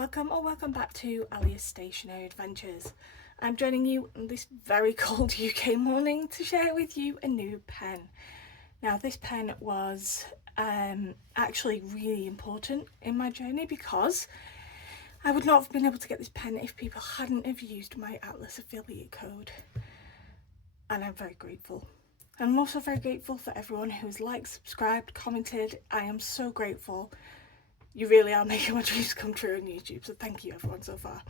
welcome or welcome back to Alias Stationery Adventures. I'm joining you on this very cold UK morning to share with you a new pen. Now this pen was actually really important in my journey because I would not have been able to get this pen if people hadn't have used my Atlas affiliate code, and I'm very grateful. I'm also very grateful for everyone who's liked, subscribed, commented. I am so grateful. You really are making my dreams come true on YouTube, so thank you everyone so far.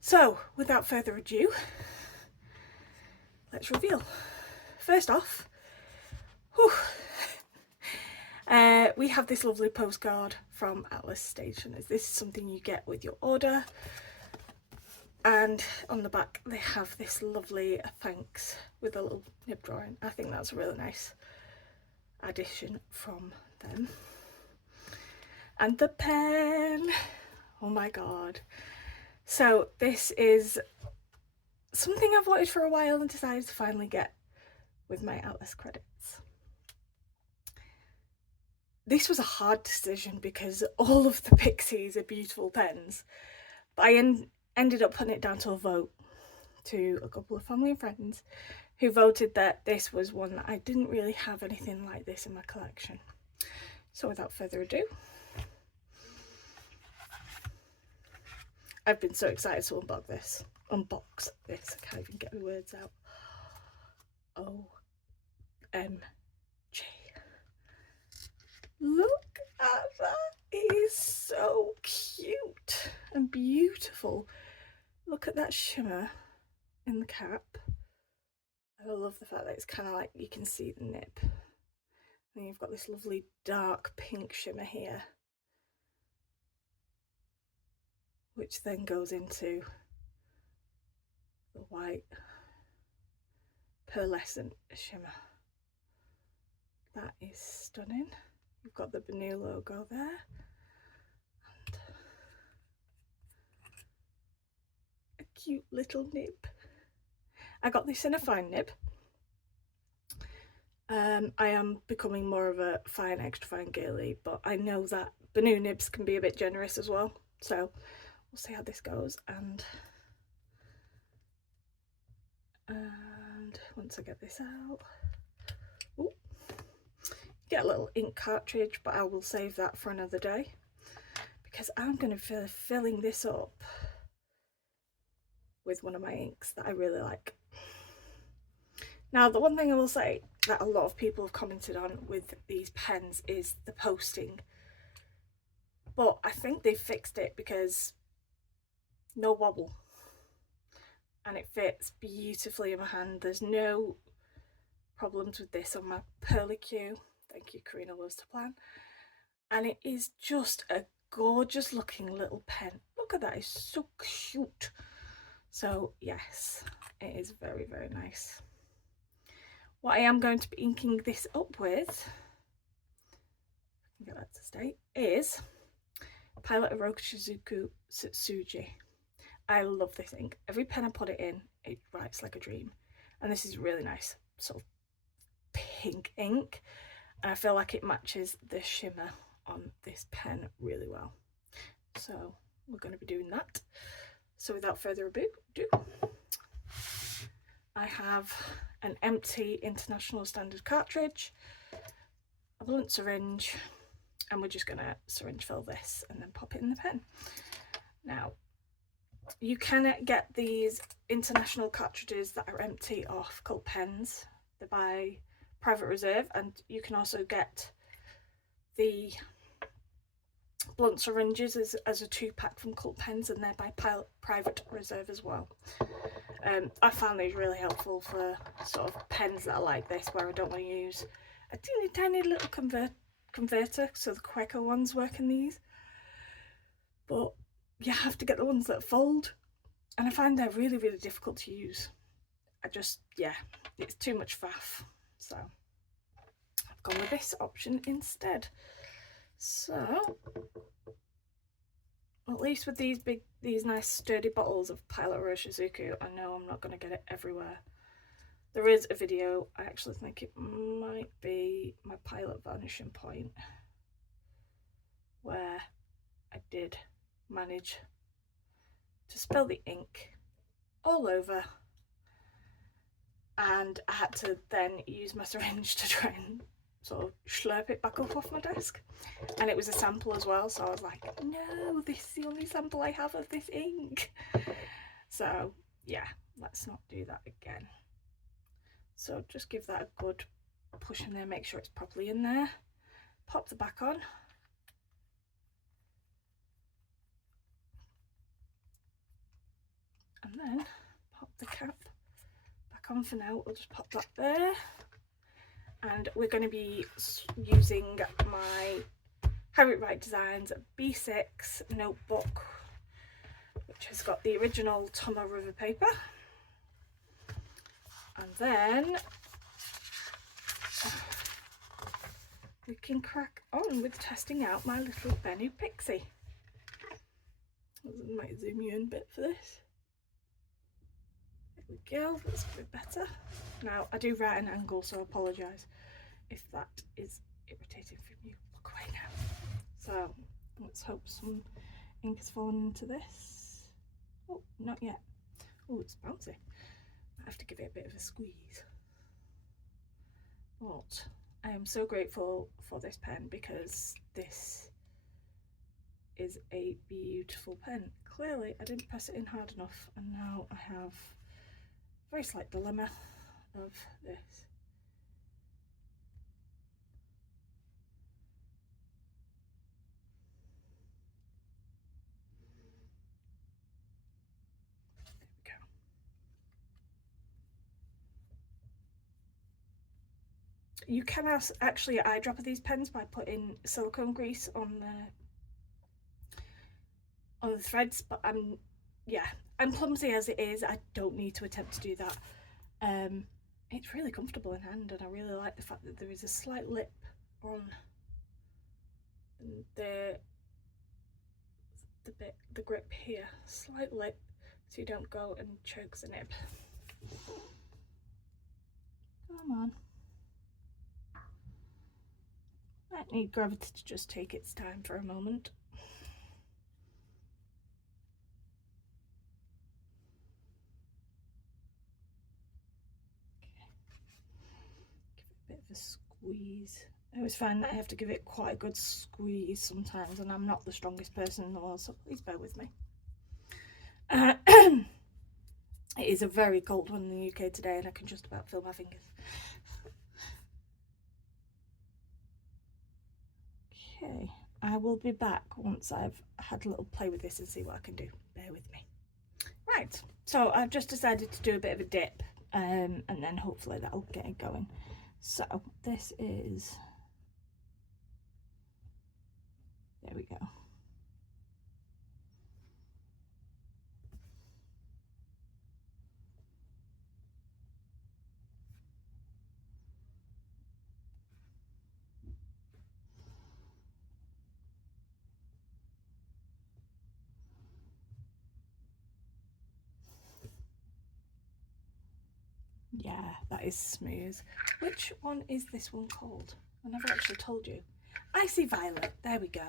So without further ado, let's reveal. First off, we have this lovely postcard from Alias Stationery. This is something you get with your order, and on the back they have this lovely thanks with a little nib drawing. I think that's a really nice addition from them. And the pen, oh my god. So this is something I've wanted for a while and decided to finally get with my Atlas credits. This was a hard decision because all of the Pixies are beautiful pens, but I ended up putting it down to a vote to a couple of family and friends who voted that this was one that I didn't really have anything like this in my collection. So without further ado, I've been so excited to unbox this. I can't even get the words out. OMG. Look at that. It is so cute and beautiful. Look at that shimmer in the cap. I love the fact that it's kind of like you can see the nib. And you've got this lovely dark pink shimmer here, which then goes into the white pearlescent shimmer. That is stunning. You've got the BENU logo there, and a cute little nib. I got this in a fine nib. I am becoming more of a fine, extra fine girly, but I know that BENU nibs can be a bit generous as well, so we'll see how this goes. And once I get this out, ooh, get a little ink cartridge, but I will save that for another day because I'm going to be filling this up with one of my inks that I really like. Now, the one thing I will say that a lot of people have commented on with these pens is the posting, but I think they fixed it because no wobble, and it fits beautifully in my hand. There's no problems with this on my Pearly Q. Thank you, Karina Loves to Plan. And it is just a gorgeous looking little pen. Look at that, it's so cute. So yes, it is very, very nice. What I am going to be inking this up with, get that to stay, is Pilot Orokushizuku Tsuji. I love this ink. Every pen I put it in, it writes like a dream. And this is really nice, sort of pink ink. And I feel like it matches the shimmer on this pen really well. So we're going to be doing that. So without further ado, I have an empty International Standard cartridge, a blunt syringe, and we're just going to syringe fill this and then pop it in the pen. Now, you can get these international cartridges that are empty off Cult Pens. They're by Private Reserve, and you can also get the blunt syringes as a 2-pack from Cult Pens, and they're by Private Reserve as well. I found these really helpful for sort of pens that are like this, where I don't want to use a tiny little converter, so the Quaker ones work in these, but you have to get the ones that fold, and I find they're really, really difficult to use. Yeah, it's too much faff, so I've gone with this option instead. So at least with these nice sturdy bottles of Pilot Orokushizuku, I know I'm not going to get it everywhere. There is a video, I actually think it might be my Pilot Vanishing Point, where I did manage to spill the ink all over, and I had to then use my syringe to try and sort of slurp it back up off my desk. And it was a sample as well, so I was like, no, this is the only sample I have of this ink. So yeah, let's not do that again. So just give that a good push in there, make sure it's properly in there. Pop the back on. And then pop the cap back on for now. We'll just pop that there. And we're going to be using my Harriet Wright Designs B6 notebook, which has got the original Tomo River paper. And then we can crack on with testing out my little BENU Pixi. I might zoom you in a bit for this. There we go, that's a bit better. Now, I do write an angle, so I apologise if that is irritating for you. Look away now. So, let's hope some ink has fallen into this. Oh, not yet. Oh, it's bouncy. I have to give it a bit of a squeeze. But I am so grateful for this pen because this is a beautiful pen. Clearly, I didn't press it in hard enough, and now I have a very slight dilemma of this. You can actually eyedropper these pens by putting silicone grease on the threads, but I'm clumsy as it is. I don't need to attempt to do that. It's really comfortable in hand, and I really like the fact that there is a slight lip on the grip here, slight lip, so you don't go and choke the nib. Come on. Might need gravity to just take its time for a moment. Give it a bit of a squeeze. I always find that I have to give it quite a good squeeze sometimes, and I'm not the strongest person in the world, so please bear with me. It is a very cold one in the UK today, and I can just about feel my fingers. Okay, I will be back once I've had a little play with this and see what I can do. Bear with me. Right, so I've just decided to do a bit of a dip, and then hopefully that'll get it going. So this is, there we go. Yeah, that is smooth. Which one is this one called? I never actually told you. Icy Violet, there we go.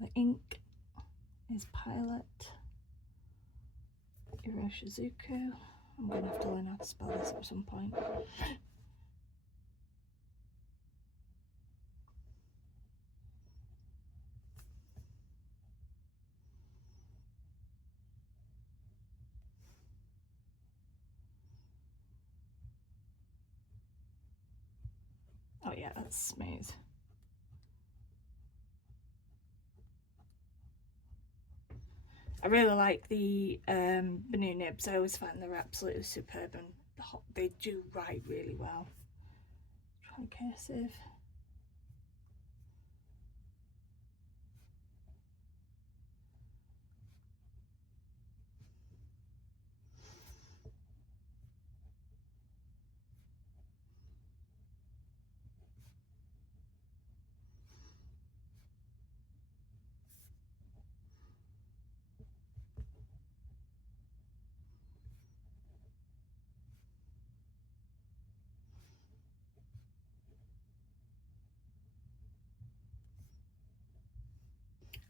The ink is Pilot Iroshizuku. I'm going to have to learn how to spell this at some point. Oh yeah, that's smooth. I really like the BENU nibs. I always find they're absolutely superb, and they do write really well. Try cursive.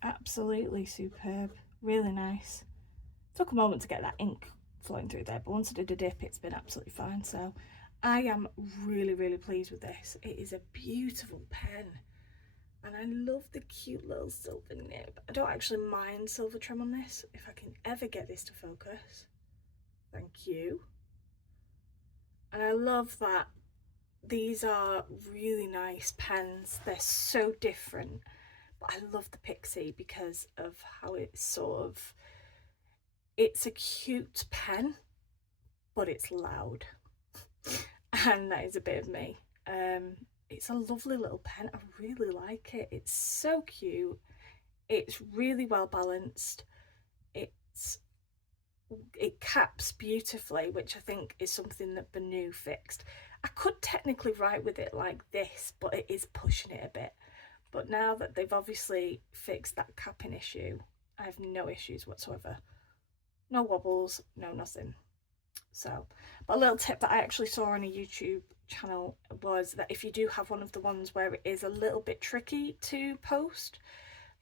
Absolutely superb, really nice. Took a moment to get that ink flowing through there, but once I did a dip it's been absolutely fine. So I am really pleased with this. It is a beautiful pen and I love the cute little silver nib. I don't actually mind silver trim on this. If I can ever get this to focus, thank you. And I love that these are really nice pens. They're so different, but I love the Pixi because of how it's sort of, it's a cute pen, but it's loud. And that is a bit of me. It's a lovely little pen. I really like it. It's so cute. It's really well balanced. It caps beautifully, which I think is something that BENU fixed. I could technically write with it like this, but it is pushing it a bit. But now that they've obviously fixed that capping issue, I have no issues whatsoever. No wobbles, no nothing. So, but a little tip that I actually saw on a YouTube channel was that if you do have one of the ones where it is a little bit tricky to post,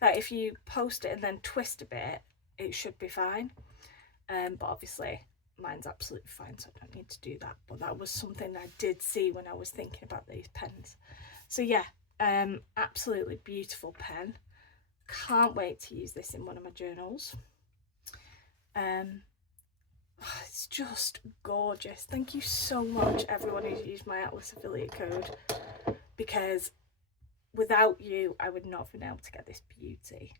that if you post it and then twist a bit, it should be fine. But obviously mine's absolutely fine, so I don't need to do that. But that was something I did see when I was thinking about these pens. So yeah, absolutely beautiful pen. Can't wait to use this in one of my journals. It's just gorgeous. Thank you so much everyone who's used my Atlas affiliate code, because without you I would not have been able to get this beauty.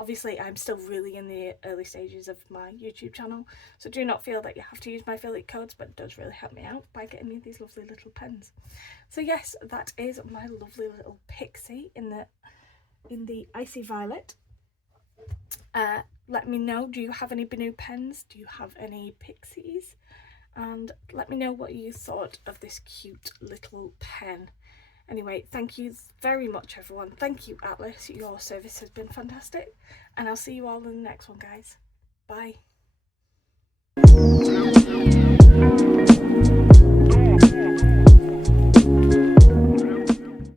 Obviously I'm still really in the early stages of my YouTube channel, so do not feel that you have to use my affiliate codes, but it does really help me out by getting me these lovely little pens. So yes, that is my lovely little Pixi in the Icy Violet. Let me know, do you have any BENU pens? Do you have any Pixis? And let me know what you thought of this cute little pen. Anyway, thank you very much everyone. Thank you Atlas, your service has been fantastic, and I'll see you all in the next one guys. Bye.